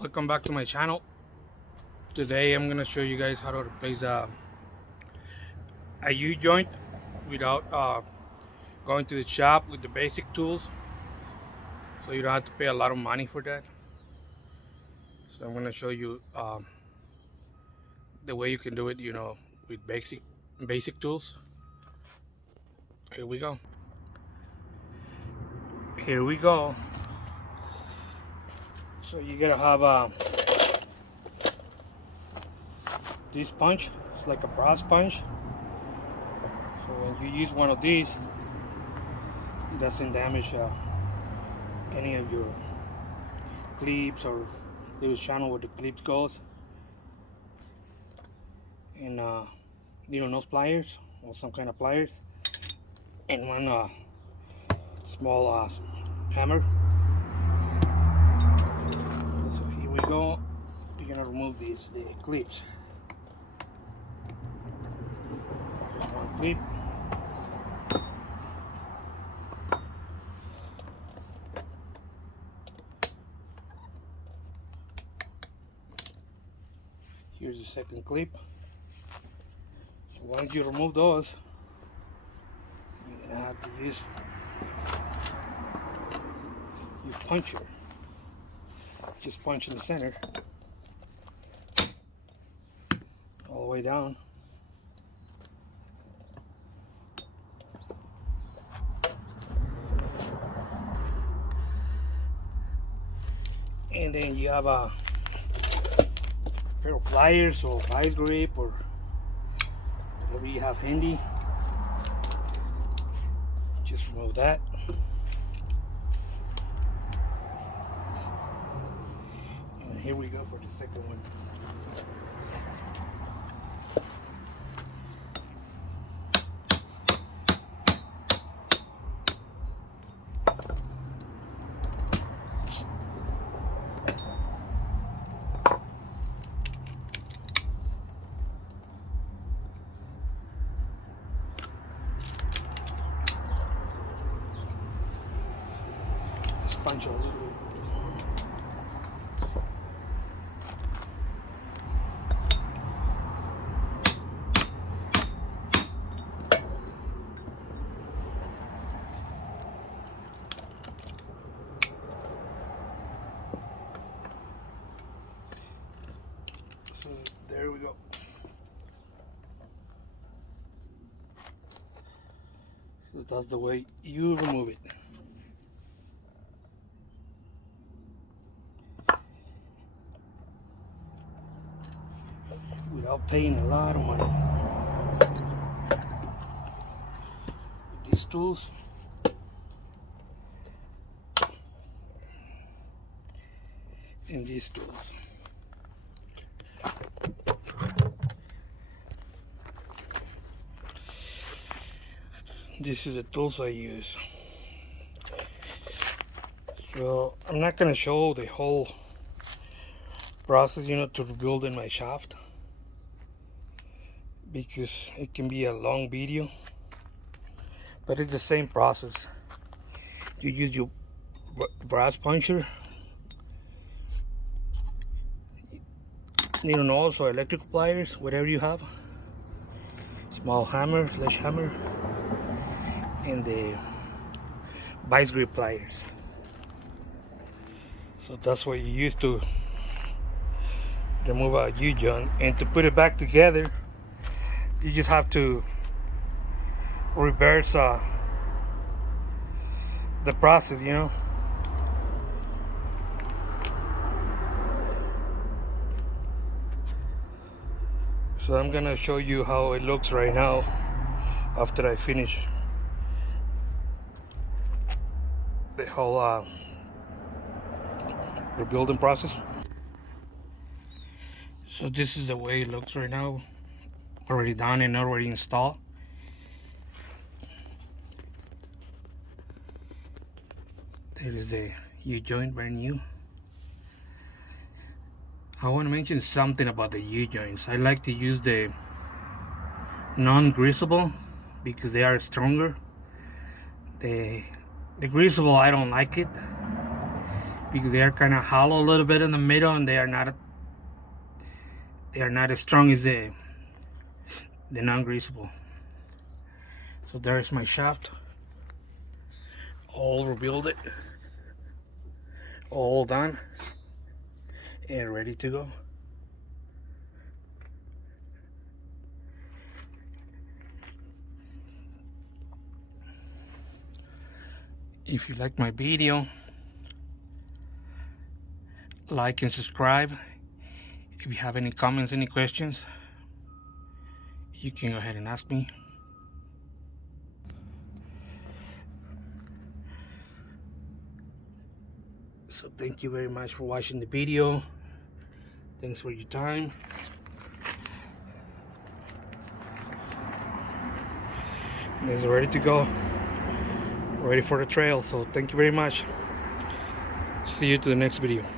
Welcome back to my channel. Today I'm gonna show you guys how to replace a U-joint without going to the shop with the basic tools, so you don't have to pay a lot of money for that. So I'm gonna show you the way you can do it, with basic tools. Here we go. So you gotta have this punch. It's like a brass punch. So when you use one of these, it doesn't damage any of your clips or little channel where the clips goes. And little nose pliers or some kind of pliers, and one small hammer. So here we go. You're gonna remove the clips. Just one clip. Here's the second clip. So once you remove those, you're gonna have to use your puncher. Just punch in the center all the way down. And then you have a pair of pliers or vice grip or whatever you have handy. Just remove that. And here we go for the second one. Punch a little bit. So there we go. So that's the way you remove it. Without paying a lot of money. With these tools, and these tools. This is the tools I use. So I'm not gonna show the whole process, to rebuild in my shaft, because it can be a long video, but it's the same process. You use your brass puncher, also electric pliers, whatever you have, small hammer, sledgehammer, and the vice grip pliers. So that's what you use to remove a U-joint. And to put it back together, you just have to reverse the process, So I'm gonna show you how it looks right now after I finish the whole rebuilding process. So this is the way it looks right now, already done and already installed. There is the U-joint, brand new. I want to mention something about the U-joints. I like to use the non-greasable because they are stronger. The greasable, I don't like it because they are kind of hollow a little bit in the middle, and they are not as strong as the non-greasable. So there's my shaft, all rebuilt it, all done and ready to go. If you like my video, like and subscribe. If you have any comments, any questions, you can go ahead and ask me. So thank you very much for watching the video. Thanks for your time. It's ready to go, ready for the trail. So thank you very much. See you to the next video.